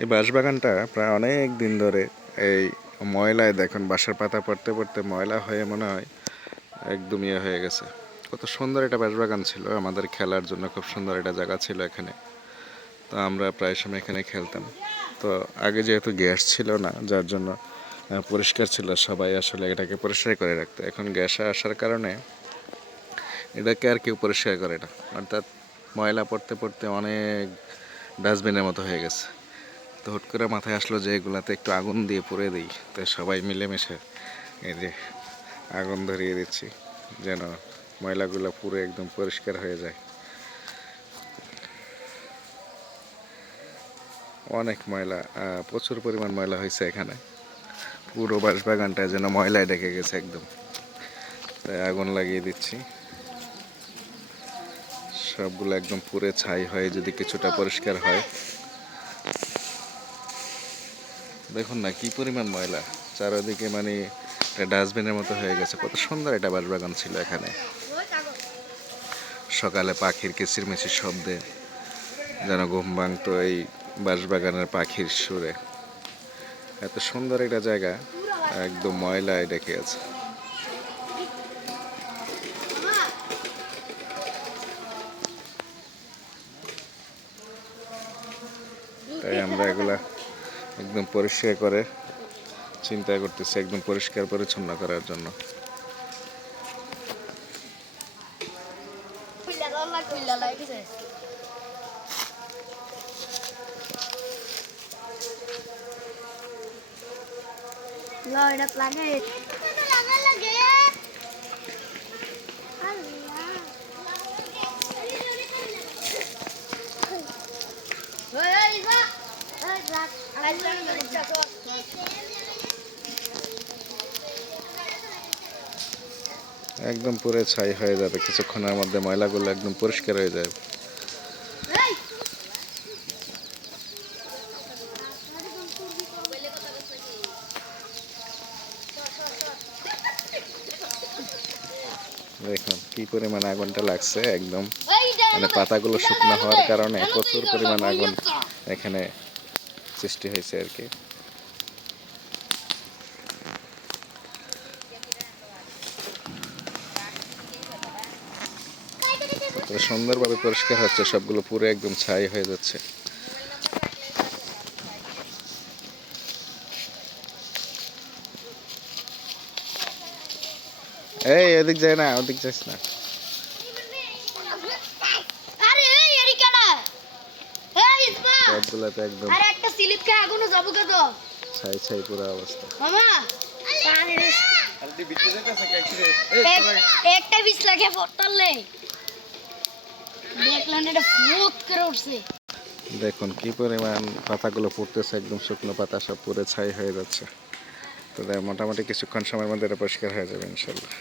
এই বাঁশবাগানটা প্রায় অনেক দিন ধরে এই ময়লায় দেখুন, বাঁশের পাতা পড়তে পড়তে ময়লা হয়ে মনে হয় একদম ইয়ে হয়ে গেছে। কত সুন্দর একটা বাঁশবাগান ছিল, আমাদের খেলার জন্য খুব সুন্দর একটা জায়গা ছিল এখানে। তো আমরা প্রায় সময় এখানে খেলতাম। তো আগে যেহেতু গ্যাস ছিল না, যার জন্য পরিষ্কার ছিল, সবাই আসলে এটাকে পরিষ্কার করে রাখতো। এখন গ্যাস আসার কারণে এটাকে আর কেউ পরিষ্কার করে না, অর্থাৎ ময়লা পড়তে পড়তে অনেক ডাস্টবিনের মতো হয়ে গেছে। তো হুট করে মাথায় আসলো যে এগুলাতে একটু আগুন দিয়ে পুড়ে দিই। তো সবাই মিলেমিশে এই যে আগুন ধরিয়ে দিচ্ছি, যেন ময়লাগুলো পুরো একদম পরিষ্কার হয়ে যায়। অনেক ময়লা, প্রচুর পরিমাণ ময়লা হয়েছে এখানে। পুরো বাঁশবাগানটা যেন ময়লায় ঢেকে গেছে একদম। তাই আগুন লাগিয়ে দিচ্ছি, সবগুলো একদম পুড়ে ছাই হয়ে যদি কিছুটা পরিষ্কার হয়। দেখুন না কি পরিমাণ ময়লা, চারিদিকে মানে একটা ডাস্টবিনের মতো হয়ে গেছে। কত সুন্দর একটা বাঁশবাগান ছিল এখানে। সকালে পাখির কিচিরমিচির শব্দে যেন ঘুম ভাঙতো এই বাঁশবাগানের পাখির সুরে। এত সুন্দর একটা জায়গা একদম ময়লায় ঢেকে আছে। তাই আমরা এগুলা একদম পরিষ্কার করে চিন্তা করতেছি, একদম পরিষ্কার পরিচ্ছন্ন করার জন্য। একদম পুরো ছাই হয়ে যাবে, কিছুক্ষণের মধ্যে ময়লাগুলো একদম পরিষ্কার হয়ে যাবে। দেখুন কি পরিমাণ আগুনটা লাগছে, একদম মানে পাতাগুলো শুকনো হওয়ার কারণে প্রচুর পরিমাণ আগুন এখানে সৃষ্টি হয়েছে আর কি। সুন্দরভাবে পরিষ্কার হচ্ছে, সবগুলো পুরো একদম ছাই হয়ে যাচ্ছে। এই এদিক যায় না, ওদিক যাস না। সবগুলাতে একদম ছাই ছাই পুরো অবস্থা। দেখুন কি পরিমাণ পাতাগুলো পড়তেছে, একদম শুকনো পাতা সব পুরো ছাই হয়ে যাচ্ছে। তো মোটামুটি কিছুক্ষণ সময়ের মধ্যে এটা পরিষ্কার হয়ে যাবে ইনশাল্লাহ।